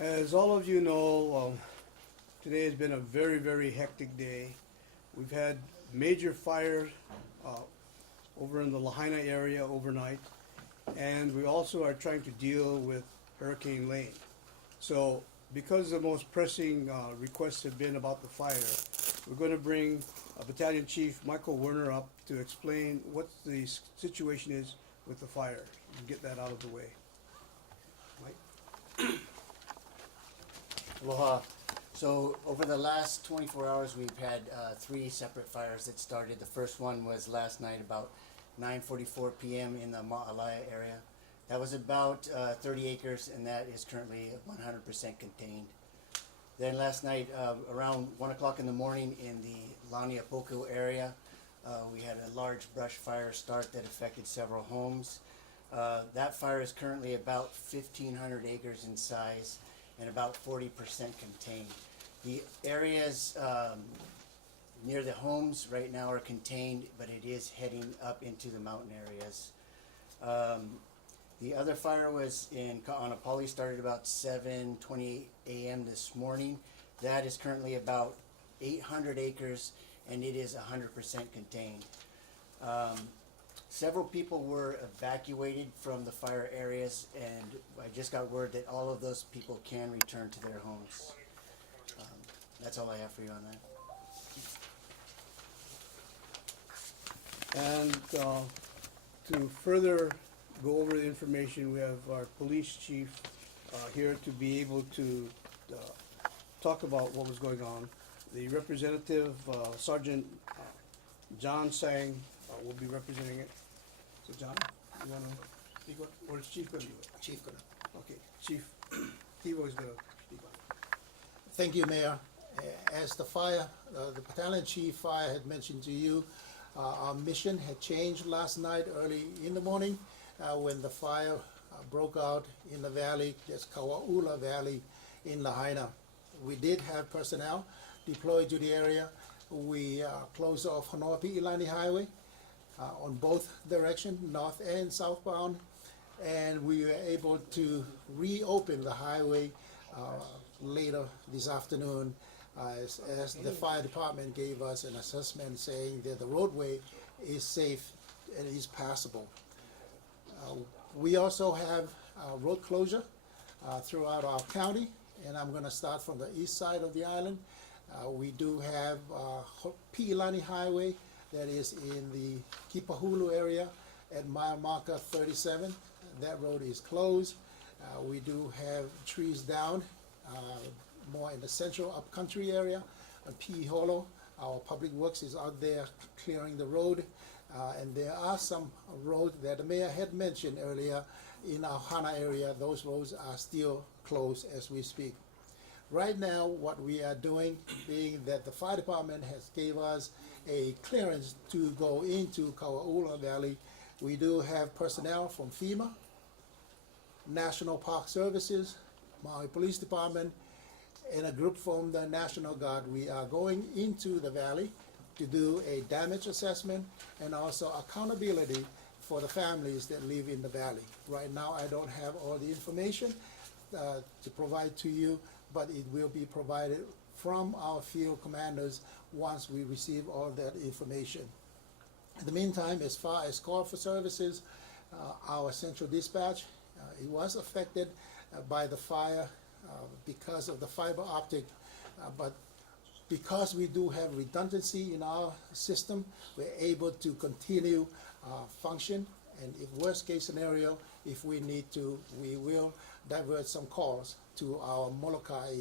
As all of you know, today has been a very, very hectic day. We've had major fires uh, over in the Lahaina area overnight, and we also are trying to deal with Hurricane Lane. So, because the most pressing requests have been about the fire, we're going to bring Battalion Chief Michael Werner up to explain what the situation is with the fire and get that out of the way. Mike? Aloha. So over the last 24 hours, we've had three separate fires that started. The first one was last night about 9:44 p.m. in the Ma'alaya area. That was about 30 acres, and that is currently 100% contained. Then last night, around 1 o'clock in the morning in the Laniapoku area, we had a large brush fire start that affected several homes. That fire is currently about 1,500 acres in size and about 40% contained. The areas near the homes right now are contained, but it is heading up into the mountain areas. The other fire was in Ka'anapali, started about 7:28 a.m. this morning. That is currently about 800 acres, and it is 100% contained. Several people were evacuated from the fire areas, and I just got word that all of those people can return to their homes. That's all I have for you on that. And to further go over the information, we have our police chief here to be able to talk about what was going on. The representative, Sergeant John Sang, will be representing it. So John, you want to speak up? Or is Chief going to do it? Chief gonna. Okay, Chief Tivo is going to speak on it. Thank you, Mayor. As the battalion chief fire had mentioned to you, our mission had changed last night early in the morning when the fire broke out in the valley, that's Kauaula Valley in Lahaina. We did have personnel deployed to the area. We closed off Honoapi'ilani Highway on both directions, north and southbound, and we were able to reopen the highway later this afternoon as the fire department gave us an assessment saying that the roadway is safe and is passable. We also have road closure throughout our county, and I'm going to start from the east side of the island. We do have Pi'ilani Highway that is in the Kipahulu area at mile marker 37. That road is closed. We do have trees down more in the central upcountry area. Piholo, our public works is out there clearing the road. And there are some roads that the mayor had mentioned earlier in our Hana area. Those roads are still closed as we speak. Right now, what we are doing, being that the fire department has gave us a clearance to go into Kauaula Valley, we do have personnel from FEMA, National Park Services, Maui Police Department, and a group from the National Guard. We are going into the valley to do a damage assessment and also accountability for the families that live in the valley. Right now, I don't have all the information to provide to you, but it will be provided from our field commanders once we receive all that information. In the meantime, as far as call for services, our central dispatch, it was affected by the fire because of the fiber optic, but because we do have redundancy in our system, we're able to continue function, and if worst case scenario, if we need to, we will divert some calls to our Molokai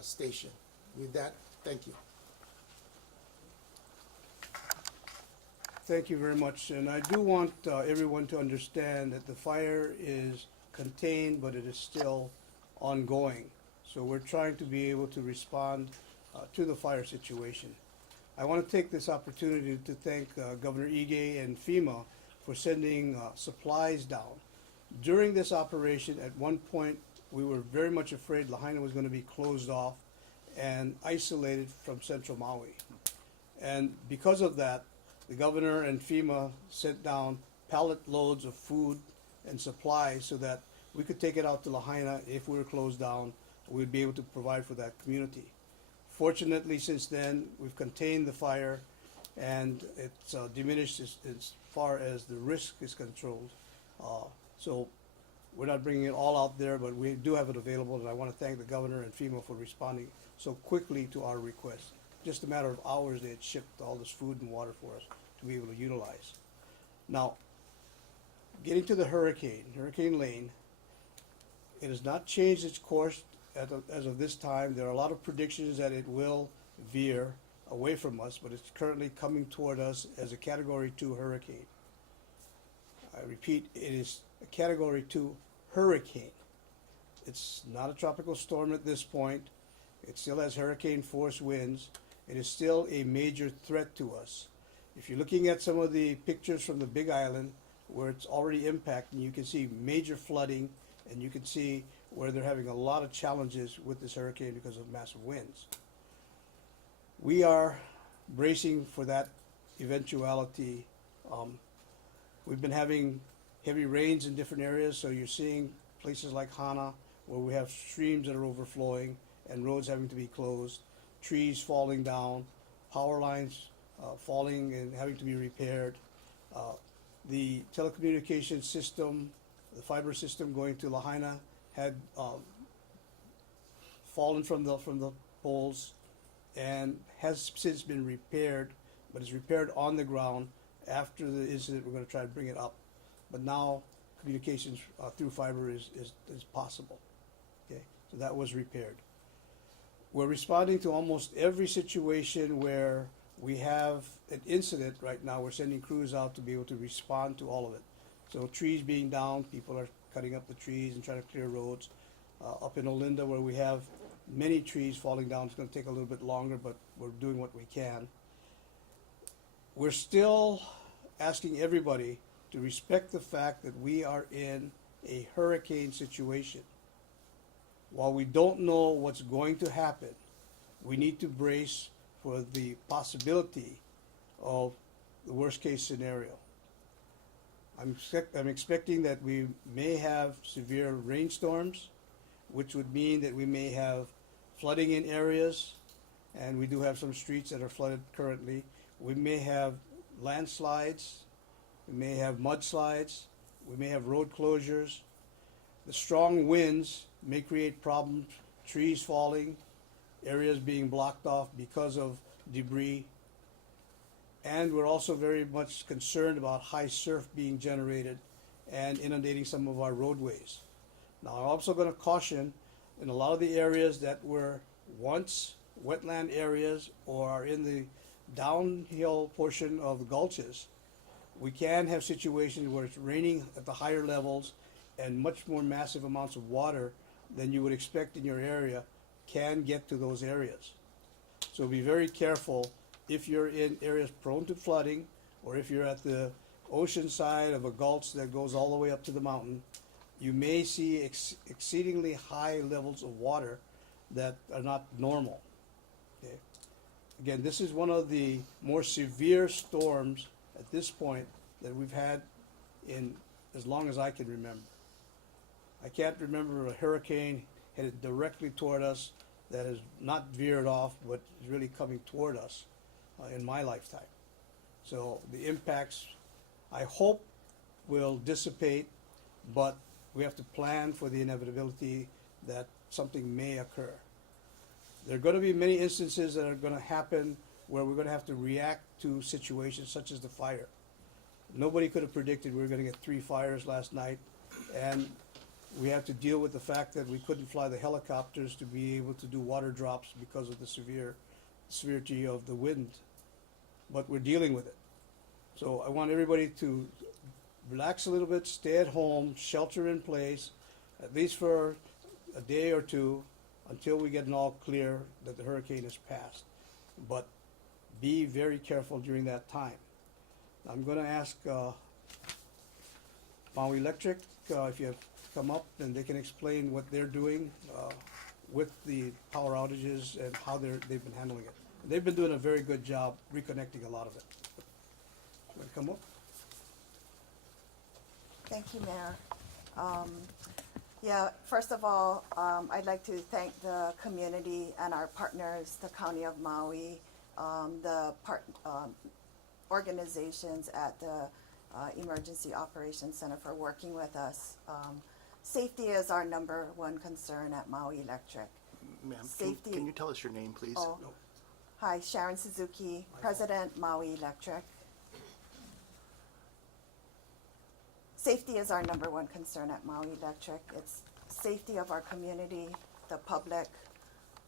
station. With that, thank you. Thank you very much. And I do want everyone to understand that the fire is contained, but it is still ongoing. So we're trying to be able to respond to the fire situation. I want to take this opportunity to thank Governor Ige and FEMA for sending supplies down. During this operation, at one point, we were very much afraid Lahaina was going to be closed off and isolated from central Maui. And because of that, the governor and FEMA sent down pallet loads of food and supplies so that we could take it out to Lahaina if we were closed down we'd be able to provide for that community. Fortunately, since then, we've contained the fire, and it's diminished as far as the risk is controlled. So we're not bringing it all out there, but we do have it available, and I want to thank the governor and FEMA for responding so quickly to our request. Just a matter of hours, they had shipped all this food and water for us to be able to utilize. Now, getting to the Hurricane Lane, it has not changed its course as of this time. There are a lot of predictions that it will veer away from us, but it's currently coming toward us as a Category 2 hurricane. I repeat, it is a Category 2 hurricane. It's not a tropical storm at this point. It still has hurricane force winds. It is still a major threat to us. If you're looking at some of the pictures from the Big Island where it's already impacting, you can see major flooding, and you can see where they're having a lot of challenges with this hurricane because of massive winds. We are bracing for that eventuality. We've been having heavy rains in different areas, so you're seeing places like Hana where we have streams that are overflowing and roads having to be closed, trees falling down, power lines falling and having to be repaired. The telecommunication system, the fiber system going to Lahaina had fallen from the poles and has since been repaired, but is repaired on the ground. After the incident, we're going to try to bring it up, but now communications through fiber is possible. Okay, so that was repaired. We're responding to almost every situation where we have an incident right now. We're sending crews out to be able to respond to all of it. So trees being down, people are cutting up the trees and trying to clear roads. Up in Olinda, where we have many trees falling down, it's going to take a little bit longer, but we're doing what we can. We're still asking everybody to respect the fact that we are in a hurricane situation. While we don't know what's going to happen, we need to brace for the possibility of the worst case scenario. I'm expecting that we may have severe rainstorms, which would mean that we may have flooding in areas, and we do have some streets that are flooded currently. We may have landslides, we may have mudslides, we may have road closures. The strong winds may create problems, trees falling, areas being blocked off because of debris. And we're also very much concerned about high surf being generated and inundating some of our roadways. Now, I'm also going to caution, in a lot of the areas that were once wetland areas or are in the downhill portion of the gulches, we can have situations where it's raining at the higher levels and much more massive amounts of water than you would expect in your area can get to those areas. So be very careful if you're in areas prone to flooding, or if you're at the ocean side of a gulch that goes all the way up to the mountain. You may see exceedingly high levels of water that are not normal. Okay. Again, this is one of the more severe storms at this point that we've had in as long as I can remember. I can't remember a hurricane headed directly toward us that has not veered off, but is really coming toward us in my lifetime. So the impacts, I hope, will dissipate, but we have to plan for the inevitability that something may occur. There are going to be many instances that are going to happen where we're going to have to react to situations such as the fire. Nobody could have predicted we were going to get 3 fires last night, and we have to deal with the fact that we couldn't fly the helicopters to be able to do water drops because of the severity of the wind, but we're dealing with it. So I want everybody to relax a little bit, stay at home, shelter in place, at least for a day or two until we get an all clear that the hurricane has passed. But be very careful during that time. I'm going to ask Maui Electric if you have come up, and they can explain what they're doing with the power outages and how they've been handling it. They've been doing a very good job reconnecting a lot of it. Want to come up? Thank you, Mayor. Yeah, first of all, I'd like to thank the community and our partners, the County of Maui, organizations at the Emergency Operations Center for working with us. Safety is our number one concern at Maui Electric. Ma'am, Safety. can you tell us your name, please? Oh, hi, Sharon Suzuki, President, Maui Electric. Safety is our number one concern at Maui Electric. It's safety of our community, the public,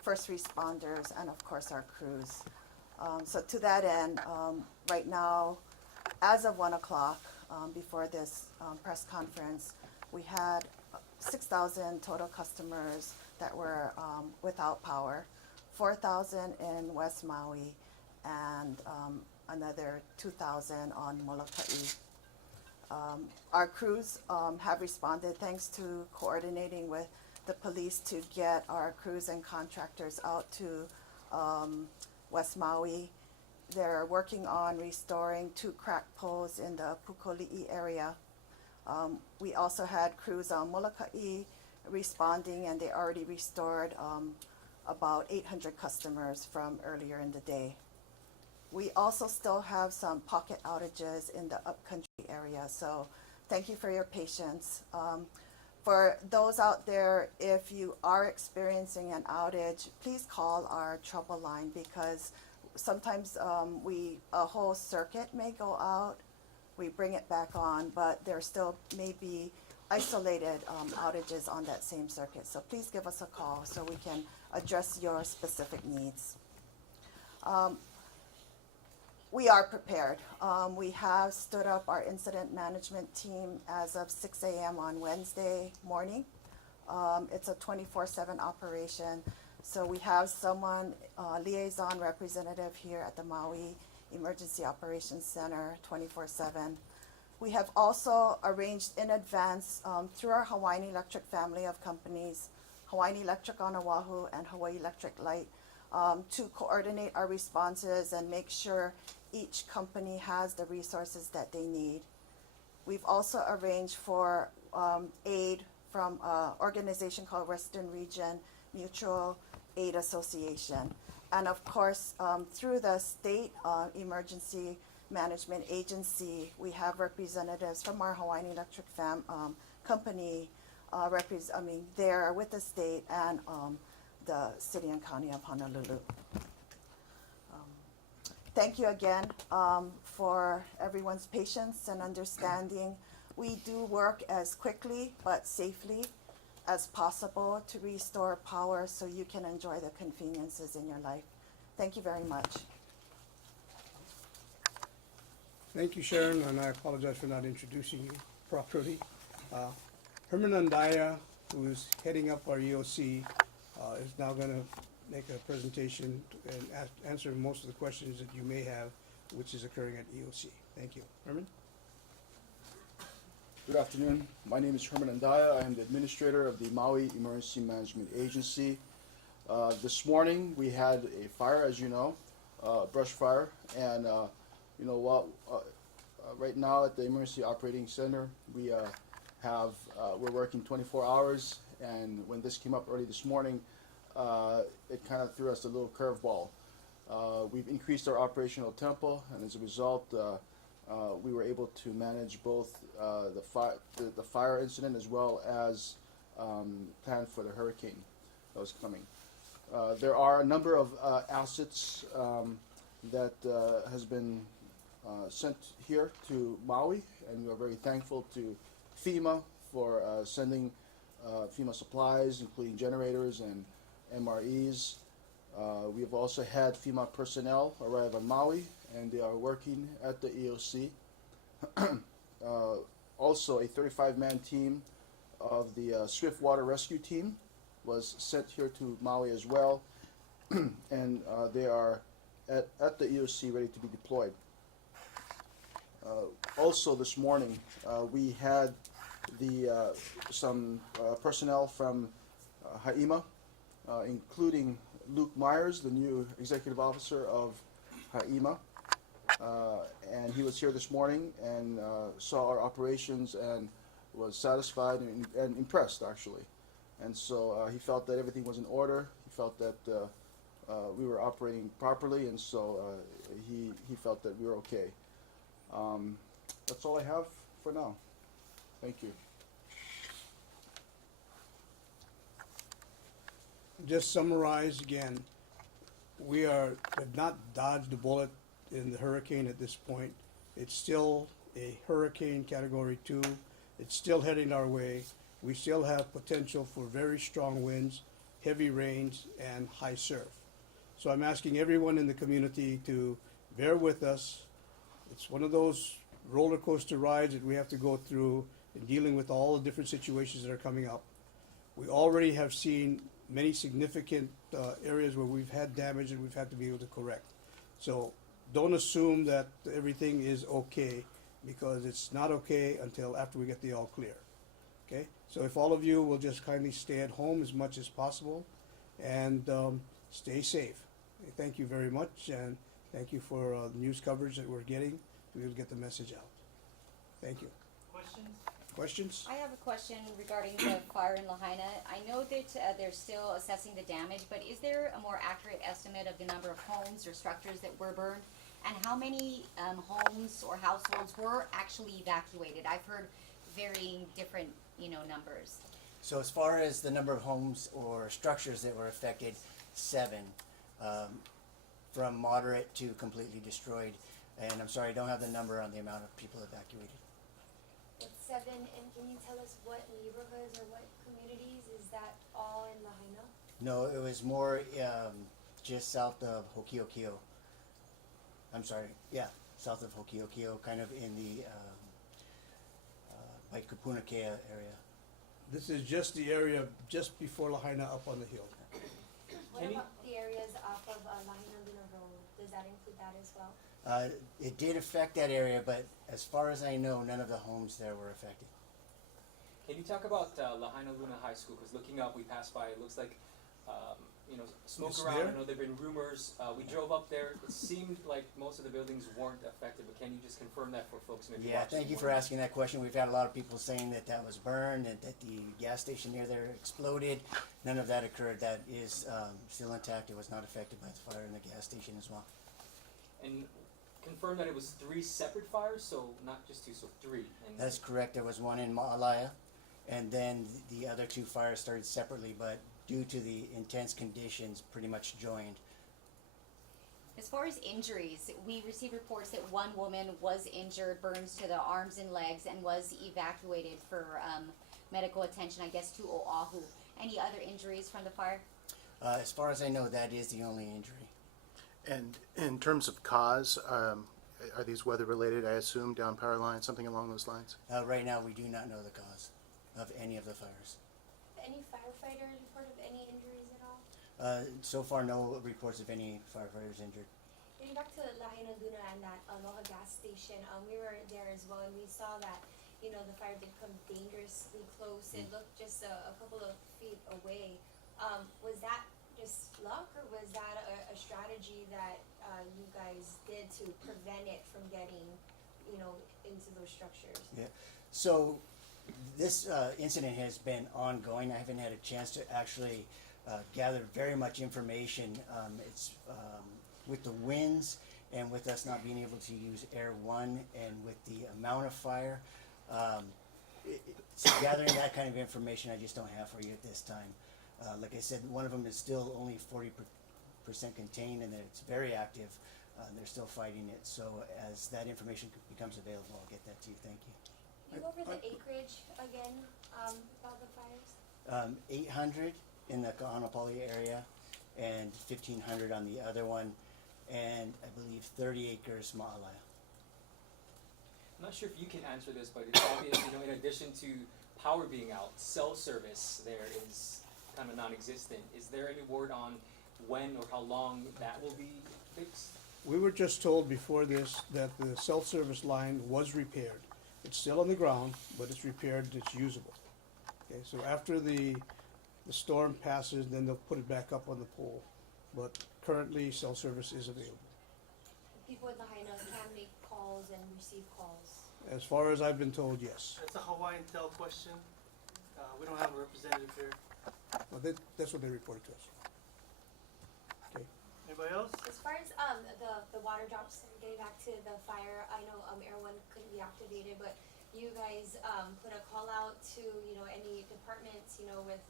first responders, and of course our crews. So to that end, right now, as of 1 o'clock, before this press conference, we had 6,000 total customers that were without power, 4,000 in West Maui, and another 2,000 on Molokai. Our crews have responded thanks to coordinating with the police to get our crews and contractors out to West Maui. They're working on restoring 2 cracked poles in the Pukolii area. We also had crews on Molokai responding, and they already restored about 800 customers from earlier in the day. We also still have some pocket outages in the upcountry area, so thank you for your patience. For those out there, if you are experiencing an outage, please call our trouble line, because sometimes a whole circuit may go out, we bring it back on, but there still may be isolated outages on that same circuit. So please give us a call so we can address your specific needs. We are prepared. We have stood up our incident management team as of 6 a.m. on Wednesday morning. It's a 24/7 operation. So we have someone, liaison representative here at the Maui Emergency Operations Center 24/7. We have also arranged in advance through our Hawaiian Electric family of companies, Hawaiian Electric on Oahu and Hawaii Electric Light, to coordinate our responses and make sure each company has the resources that they need. We've also arranged for aid from an organization called Western Region Mutual Aid Association. And of course, through the state emergency management agency, we have representatives from our Hawaiian Electric company, there with the state and the city and county of Honolulu. Thank you again for everyone's patience and understanding. We do work as quickly but safely as possible to restore power so you can enjoy the conveniences in your life. Thank you very much. Thank you, Sharon, and I apologize for not introducing you properly. Herman Andaya, who is heading up our EOC, is now going to make a presentation and answer most of the questions that you may have, which is occurring at EOC. Thank you. Herman? Good afternoon. My name is Herman Andaya. I am the administrator of the Maui Emergency Management Agency. This morning we had a fire, as you know, brush fire, and you know what? Right now at the Emergency Operating Center, we're working 24 hours, and when this came up early this morning, it kind of threw us a little curveball. We've increased our operational tempo, and as a result, we were able to manage both the fire incident as well as plan for the hurricane that was coming. There are a number of assets that has been sent here to Maui, and we are very thankful to FEMA for sending FEMA supplies, including generators and MREs. We have also had FEMA personnel arrive on Maui, and they are working at the EOC. Also, a 35-man team of the Swift Water Rescue Team was sent here to Maui as well, and they are at the EOC ready to be deployed. Also this morning, we had some personnel from HAIMA, including Luke Myers, the new executive officer of HAIMA, and he was here this morning and saw our operations and was satisfied and impressed actually, and so he felt that everything was in order. He felt that we were operating properly, and so he felt that we were okay. That's all I have for now. Thank you. Just summarize again, we have not dodged the bullet in the hurricane at this point. It's still a hurricane category 2. It's still heading our way. We still have potential for very strong winds, heavy rains, and high surf. So I'm asking everyone in the community to bear with us. It's one of those roller coaster rides that we have to go through in dealing with all the different situations that are coming up. We already have seen many significant areas where we've had damage and we've had to be able to correct. So don't assume that everything is okay, because it's not okay until after we get the all clear. Okay? So if all of you will just kindly stay at home as much as possible and stay safe. Okay, thank you very much, and thank you for the news coverage that we're getting to be able to get the message out. Thank you. Questions? Questions? I have a question regarding the fire in Lahaina. I know that they're still assessing the damage, but is there a more accurate estimate of the number of homes or structures that were burned? And how many homes or households were actually evacuated? I've heard varying different, numbers. So as far as the number of homes or structures that were affected, 7, from moderate to completely destroyed. And I'm sorry, I don't have the number on the amount of people evacuated. It's 7, and can you tell us what neighborhoods or what communities? Is that all in Lahaina? No, it was more just south of Hokiokio. I'm sorry, yeah, south of Hokiokio, kind of in the like Kapunakea area. This is just the area just before Lahaina up on the hill. What Any- about the areas off of Lahaina Luna Road? Does that include that as well? It did affect that area, but as far as I know, none of the homes there were affected. Can you talk about Lahaina Luna High School? Because looking up, we passed by. It looks like smoke It's around. there? I know there've been rumors. We drove up there. It seemed like most of the buildings weren't affected. But can you just confirm that for folks maybe Yeah, watching? thank you for asking that question. We've had a lot of people saying that that was burned and that the gas station near there exploded. None of that occurred. That is still intact. It was not affected by the fire in the gas station as well. And confirm that it was 3 separate fires, so not just 2, so 3. And That's correct. There was one in Ma'alaya, and then the other 2 fires started separately, but due to the intense conditions, pretty much joined. As far as injuries, we received reports that one woman was injured, burns to the arms and legs, and was evacuated for medical attention, I guess, to Oahu. Any other injuries from the fire? As far as I know, that is the only injury. And in terms of cause, are these weather related, I assume, down power lines, something along those lines? Right now, we do not know the cause of any of the fires. Any firefighters report of any injuries at all? So far, no reports of any firefighters injured. Getting back to Lahaina Luna and that Aloha gas station, we were there as well, and we saw that, the fire did come dangerously close. It looked just a couple of feet away. Was that just luck, or was that a strategy that you guys did to prevent it from getting, into those structures? Yeah. So this incident has been ongoing. I haven't had a chance to actually gather very much information. It's with the winds and with us not being able to use Air 1 and with the amount of fire, so gathering that kind of information I just don't have for you at this time. Like I said, one of them is still only 40% contained, and it's very active. They're still fighting it. So as that information becomes available, I'll get that to you. Thank you. Can you go over the acreage again, about the fires? 800 in the Kahanapali area, and 1,500 on the other one, and I believe 30 acres Ma'alaya. I'm not sure if you can answer this, but it's obvious, in addition to power being out, cell service there is kind of non-existent. Is there any word on when or how long that will be fixed? We were just told before this that the self-service line was repaired. It's still on the ground, but it's repaired, it's usable. Okay, so after the storm passes, then they'll put it back up on the pole. But currently, self-service is available. People in Lahaina can make calls and receive calls. As far as I've been told, yes. That's a Hawaiian Tel question. We don't have a representative here. Well, that's what they reported to us. Okay. Anybody else? As far as the water drops, getting back to the fire, I know Air One couldn't be activated, but you guys put a call out to any departments with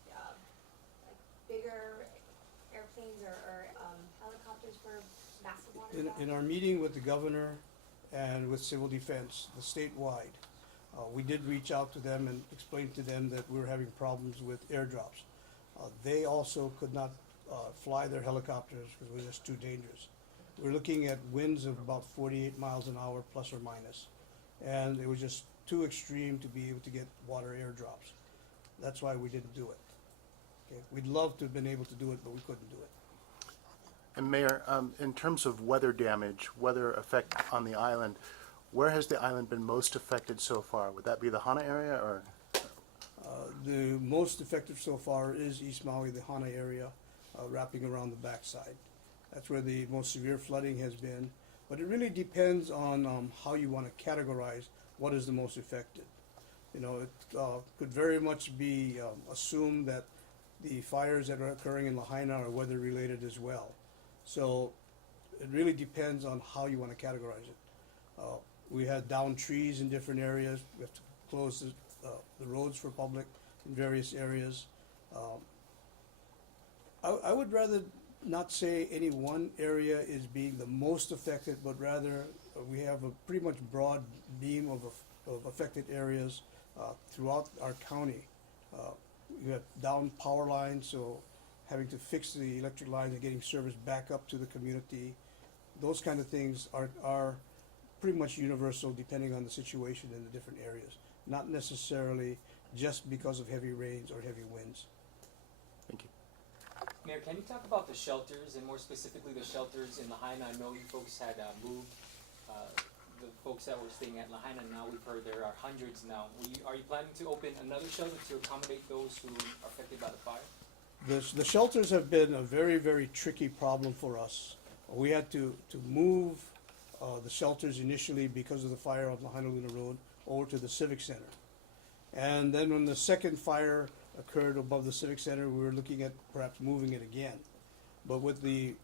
like bigger airplanes or helicopters for massive water drops. In our meeting with the governor and with civil defense, the statewide, we did reach out to them and explain to them that we were having problems with airdrops. They also could not fly their helicopters because it was just too dangerous. We're looking at winds of about 48 miles an hour plus or minus, and it was just too extreme to be able to get water airdrops. That's why we didn't do it. Okay. We'd love to have been able to do it, but we couldn't do it. And Mayor, in terms of weather damage, weather effect on the island, where has the island been most affected so far? Would that be the Hana area or? The most affected so far is East Maui, the Hana area, wrapping around the backside. That's where the most severe flooding has been. But it really depends on how you want to categorize what is the most affected. It could very much be assumed that the fires that are occurring in Lahaina are weather related as well. So it really depends on how you want to categorize it. We had downed trees in different areas. We have to close the roads for public in various areas. I would rather not say any one area is being the most affected, but rather we have a pretty much broad beam of affected areas throughout our county. You have down power lines, so having to fix the electric lines and getting service back up to the community. Those kind of things are pretty much universal depending on the situation in the different areas, not necessarily just because of heavy rains or heavy winds. Thank you. Mayor, can you talk about the shelters, and more specifically the shelters in Lahaina? I know you folks had moved the folks that were staying at Lahaina. Now we've heard there are hundreds now. Are you planning to open another shelter to accommodate those who are affected by the fire? The shelters have been a very, very tricky problem for us. We had to move the shelters initially because of the fire on Lahaina Luna Road over to the Civic Center. And then when the second fire occurred above the Civic Center, we were looking at perhaps moving it again. But with the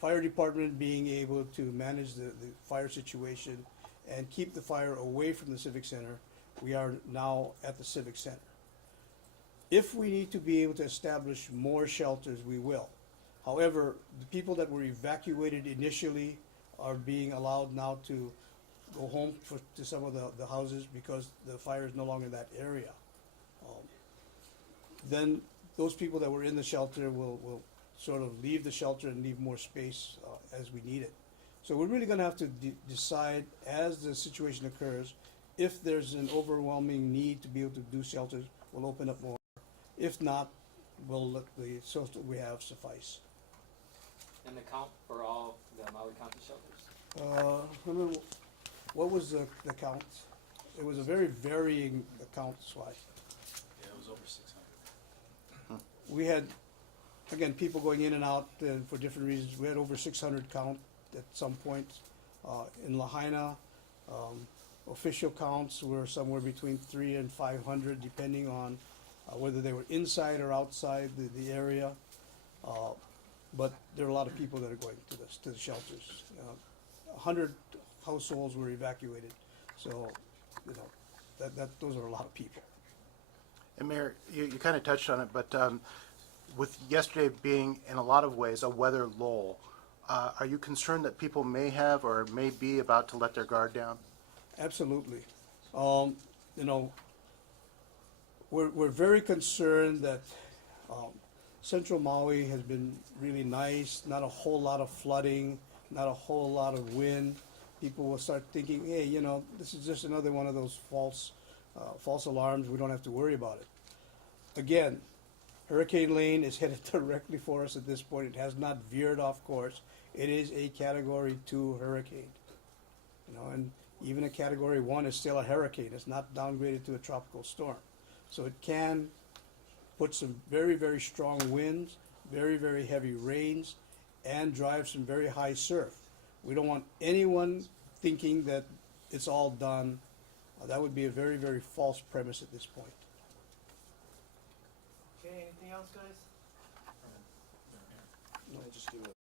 fire department being able to manage the fire situation and keep the fire away from the Civic Center, we are now at the Civic Center. If we need to be able to establish more shelters, we will. However, the people that were evacuated initially are being allowed now to go home to some of the houses because the fire is no longer in that area. Then those people that were in the shelter will sort of leave the shelter and leave more space as we need it. So we're really going to have to decide as the situation occurs. If there's an overwhelming need to be able to do shelters, we'll open up more. If not, we'll let the shelter we have suffice. And the count for all the Maui County shelters? Remember, what was the count? It was a very varying count, Swai. Yeah, it was over 600. We had, again, people going in and out for different reasons. We had over 600 count at some point. In Lahaina, official counts were somewhere between 300 and 500, depending on whether they were inside or outside the area. But there are a lot of people that are going to the shelters. 100 households were evacuated, so those are a lot of people. And Mayor, you kind of touched on it, but with yesterday being in a lot of ways a weather lull, are you concerned that people may have or may be about to let their guard down? Absolutely. We're very concerned that Central Maui has been really nice, not a whole lot of flooding, not a whole lot of wind. People will start thinking, hey, this is just another one of those false alarms. We don't have to worry about it. Again, Hurricane Lane is headed directly for us at this point. It has not veered off course. It is a Category 2 hurricane. And even a Category 1 is still a hurricane. It's not downgraded to a tropical storm. So it can put some very, very strong winds, very, very heavy rains, and drive some very high surf. We don't want anyone thinking that it's all done That would be a very, very false premise at this point. Okay, anything else, guys?